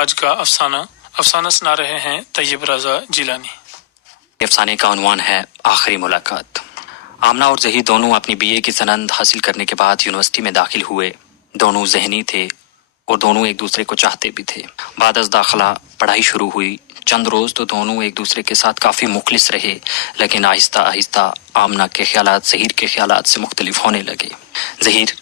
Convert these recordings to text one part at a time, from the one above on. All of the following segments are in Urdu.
آج کا افسانہ سنا رہے ہیں طیب رضا جیلانی۔ افسانے کا عنوان ہے آخری ملاقات۔ آمنہ اور ظہیر دونوں اپنی بی اے کی سند حاصل کرنے کے بعد یونیورسٹی میں داخل ہوئے۔ دونوں ذہنی تھے اور دونوں ایک دوسرے کو چاہتے بھی تھے۔ بعد از داخلہ پڑھائی شروع ہوئی۔ چند روز تو دونوں ایک دوسرے کے ساتھ کافی مخلص رہے، لیکن آہستہ آہستہ آمنہ کے خیالات ظہیر کے خیالات سے مختلف ہونے لگے۔ ظہیر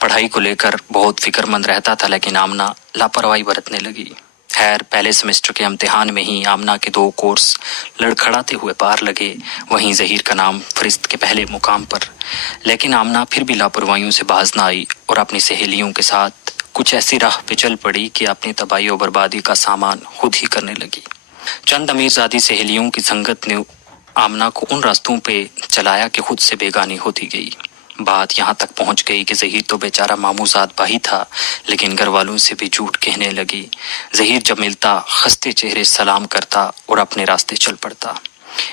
پڑھائی کو لے کر بہت فکر مند رہتا تھا، لیکن آمنہ لاپرواہی برتنے لگی۔ خیر، پہلے سیمسٹر کے امتحان میں ہی آمنہ کے 2 کورس لڑکھڑاتے ہوئے پار لگے، وہیں ظہیر کا نام فہرست کے پہلے مقام پر۔ لیکن آمنہ پھر بھی لاپرواہیوں سے باز نہ آئی اور اپنی سہیلیوں کے ساتھ کچھ ایسی راہ پہ چل پڑی کہ اپنی تباہی و بربادی کا سامان خود ہی کرنے لگی۔ چند امیرزادی سہیلیوں کی سنگت نے آمنہ کو ان راستوں پہ چلایا کہ خود سے بیگانی ہوتی گئی۔ بات یہاں تک پہنچ گئی کہ ظہیر تو بیچارہ ماموزاد بھائی تھا، لیکن گھر والوں سے بھی جھوٹ کہنے لگی۔ ظہیر جب ملتا خستے چہرے سلام کرتا اور اپنے راستے چل پڑتا۔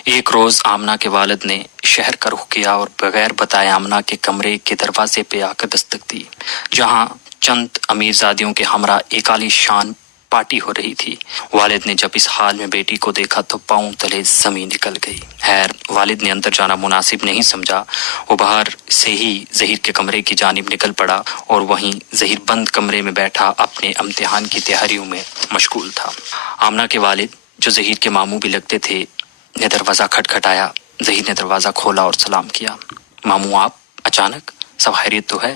ایک روز آمنہ کے والد نے شہر کا رخ کیا اور بغیر بتائے آمنہ کے کمرے کے دروازے پہ آ کر دستک دی، جہاں چند امیرزادیوں کے ہمراہ ایک عالی شان پارٹی ہو رہی تھی۔ والد نے جب اس حال میں بیٹی کو دیکھا تو پاؤں تلے زمین نکل گئی۔ خیر، والد نے اندر جانا مناسب نہیں سمجھا، وہ باہر سے ہی ظہیر کے کمرے کی جانب نکل پڑا اور وہیں ظہیر بند کمرے میں بیٹھا اپنے امتحان کی تیاریوں میں مشغول تھا۔ آمنہ کے والد، جو ظہیر کے ماموں بھی لگتے تھے، نے دروازہ کھٹکھٹایا۔ ظہیر نے دروازہ کھولا اور سلام کیا۔ ماموں آپ اچانک؟ سب خیریت تو ہے؟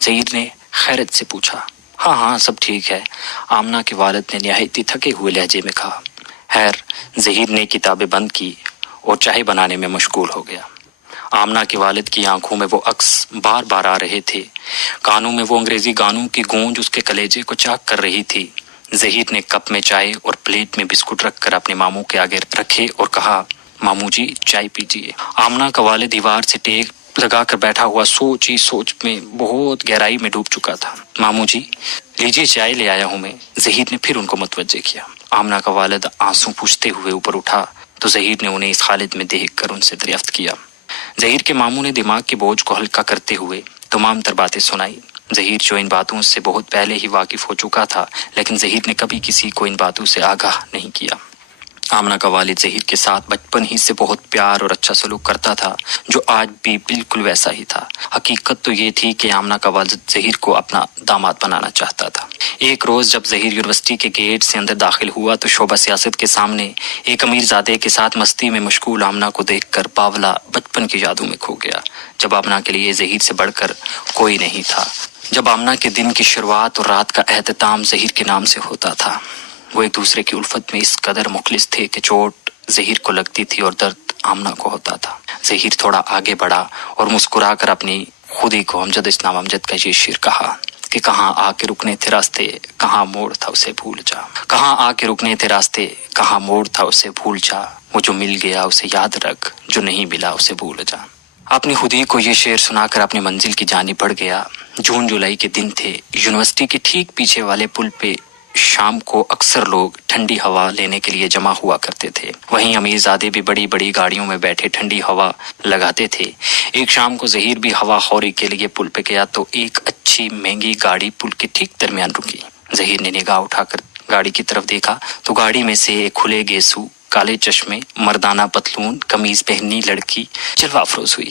ظہیر نے خیرت سے پوچھا۔ ہاں سب ٹھیک ہے، آمنہ کے والد نے نہایت ہی تھکے ہوئے لہجے میں کہا۔ خیر، ظہیر نے کتابیں بند کی اور چائے بنانے میں مشغول ہو گیا۔ آمنہ کے والد کی آنکھوں میں وہ عکس بار بار آ رہے تھے، کانوں میں وہ انگریزی گانوں کی گونج اس کے کلیجے کو چاک کر رہی تھی۔ ظہیر نے کپ میں چائے اور پلیٹ میں بسکٹ رکھ کر اپنے ماموں کے آگے رکھے اور کہا، ماموں جی چائے پیجیے۔ آمنہ کا والد دیوار سے ٹیک لگا کر بیٹھا ہوا سوچ میں بہت گہرائی میں ڈوب چکا تھا۔ ماموں جی لیجیے چائے لے آیا ہوں میں۔ ظہیر نے پھر ان کو متوجہ کیا۔ آمنہ کا والد آنسو پوچھتے ہوئے اوپر اٹھا تو ظہیر نے انہیں اس حالت میں دیکھ کر ان سے دریافت کیا۔ ظہیر کے ماموں نے دماغ کے بوجھ کو ہلکا کرتے ہوئے تمام تر باتیں سنائی۔ ظہیر جو ان باتوں سے بہت پہلے ہی واقف ہو چکا تھا، لیکن ظہیر نے کبھی کسی کو ان باتوں سے آگاہ نہیں کیا۔ آمنہ کا والد ظہیر کے ساتھ بچپن ہی سے بہت پیار اور اچھا سلوک کرتا تھا، جو آج بھی بالکل ویسا ہی تھا۔ حقیقت تو یہ تھی کہ آمنہ کا والد ظہیر کو اپنا داماد بنانا چاہتا تھا۔ ایک روز جب ظہیر یونیورسٹی کے گیٹ سے اندر داخل ہوا تو شعبہ سیاست کے سامنے ایک امیرزادے کے ساتھ مستی میں مشغول آمنہ کو دیکھ کر باولا بچپن کی یادوں میں کھو گیا، جب آمنہ کے لیے ظہیر سے بڑھ کر کوئی نہیں تھا، جب آمنہ کے دن کی شروعات اور رات کا اہتمام ظہیر کے نام سے ہوتا تھا۔ وہ ایک دوسرے کی الفت میں اس قدر مخلص تھے کہ چوٹ ظہیر کو لگتی تھی اور درد آمنہ کو ہوتا تھا۔ ظہیر تھوڑا آگے بڑھا اور مسکرا کر اپنی خودی کو امجد اسلام امجد کا یہ شعر کہا کہ کہاں آ کے رکنے تھے راستے، کہاں موڑ تھا اسے بھول جا۔ کہاں آ کے رکنے تھے راستے، کہاں موڑ تھا اسے بھول جا۔ وہ جو مل گیا اسے یاد رکھ، جو نہیں ملا اسے بھول جا۔ اپنی خودی کو یہ شعر سنا کر اپنی منزل کی جانب بڑھ گیا۔ جون جولائی کے دن تھے۔ یونیورسٹی کے ٹھیک پیچھے والے پل پہ شام کو اکثر لوگ ٹھنڈی ہوا لینے کے لیے جمع ہوا کرتے تھے، وہیں امیرزادے بھی بڑی بڑی گاڑیوں میں بیٹھے ٹھنڈی ہوا لگاتے تھے۔ ایک شام کو ظہیر بھی ہوا خوری کے لیے پل پہ گیا تو ایک اچھی مہنگی گاڑی پل کے ٹھیک درمیان رکی۔ ظہیر نے نگاہ اٹھا کر گاڑی کی طرف دیکھا تو گاڑی میں سے ایک کھلے گیسو، کالے چشمے، مردانہ پتلون، قمیض پہنی لڑکی جلوہ افروز ہوئی۔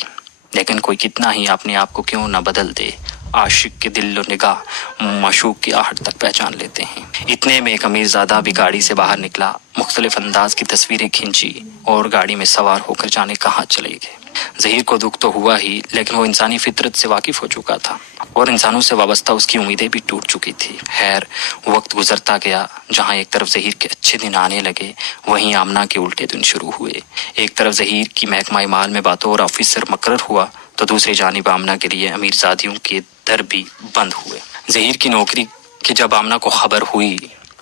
لیکن کوئی کتنا ہی اپنے آپ کو کیوں نہ بدل دے، عاشق کے دل و نگاہ معشوق کی آہٹ تک پہچان لیتے ہیں۔ اتنے میں ایک امیرزادہ بھی گاڑی سے باہر نکلا، مختلف انداز کی تصویریں کھینچی اور گاڑی میں سوار ہو کر جانے کہاں چلے گئے۔ ظہیر کو دکھ تو ہوا ہی، لیکن وہ انسانی فطرت سے واقف ہو چکا تھا اور انسانوں سے وابستہ اس کی امیدیں بھی ٹوٹ چکی تھی۔ خیر، وقت گزرتا گیا۔ جہاں ایک طرف ظہیر کے اچھے دن آنے لگے، وہیں آمنہ کے الٹے دن شروع ہوئے۔ ایک طرف ظہیر کی محکمہ مال میں بطور آفیسر مقرر ہوا تو دوسری جانب آمنہ کے لیے امیرزادیوں کے در بھی بند ہوئے۔ ظہیر کی نوکری کی جب آمنہ کو خبر ہوئی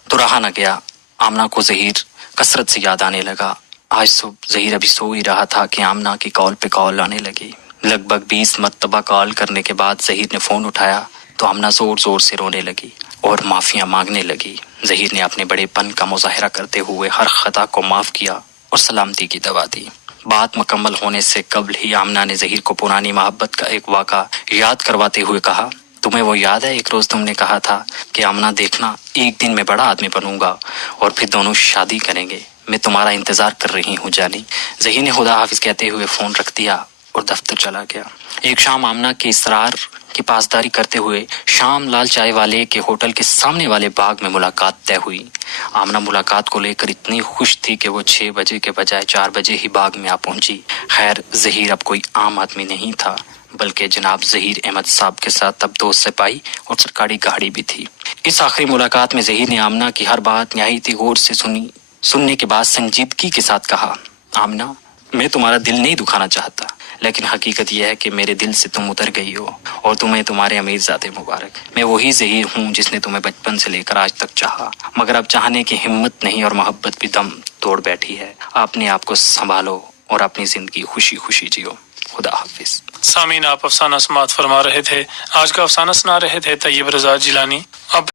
تو رہا نہ گیا۔ آمنہ کو ظہیر کثرت سے یاد آنے لگا۔ آج صبح ظہیر ابھی سو ہی رہا تھا کہ آمنہ کی کال پہ کال آنے لگی۔ لگ بھگ 20 مرتبہ کال کرنے کے بعد ظہیر نے فون اٹھایا تو آمنہ زور زور سے رونے لگی اور معافیاں مانگنے لگی۔ ظہیر نے اپنے بڑے پن کا مظاہرہ کرتے ہوئے ہر خطا کو معاف کیا اور سلامتی کی دعا دی۔ بات مکمل ہونے سے قبل ہی آمنہ نے ظہیر کو پرانی محبت کا ایک واقعہ یاد کرواتے ہوئے کہا، تمہیں وہ یاد ہے ایک روز تم نے کہا تھا کہ آمنہ دیکھنا ایک دن میں بڑا آدمی بنوں گا اور پھر دونوں شادی کریں گے. میں تمہارا انتظار کر رہی ہوں جانی. ظہیر نے خدا حافظ کہتے ہوئے فون رکھ دیا اور دفتر چلا گیا. ایک شام آمنہ کے اصرار کی پاسداری کرتے ہوئے شام لال چائے والے کے ہوٹل کے سامنے والے باغ میں ملاقات طے ہوئی. آمنہ ملاقات کو لے کر اتنی خوش تھی کہ وہ 6 بجے کے بجائے 4 بجے ہی باغ میں آ پہنچی. خیر ظہیر اب کوئی عام آدمی نہیں تھا بلکہ جناب ظہیر احمد صاحب کے ساتھ اب 2 سپاہی اور سرکاری گاڑی بھی تھی. اس آخری ملاقات میں ظہیر نے آمنہ کی ہر بات نہایت غور سے سننے کے بعد سنجیدگی کے ساتھ کہا، آمنہ میں تمہارا دل نہیں دکھانا چاہتا، لیکن حقیقت یہ ہے کہ میرے دل سے تم اتر گئی ہو اور تمہیں تمہارے امیر ذات مبارک. میں وہی ظہیر ہوں جس نے تمہیں بچپن سے لے کر آج تک چاہا، مگر اب چاہنے کی ہمت نہیں اور محبت بھی دم توڑ بیٹھی ہے. اپنے آپ کو سنبھالو اور اپنی زندگی خوشی خوشی جیو. خدا حافظ. سامعین، آپ افسانہ سماعت فرما رہے تھے. آج کا افسانہ سنا رہے تھے طیب رضا جیلانی. اب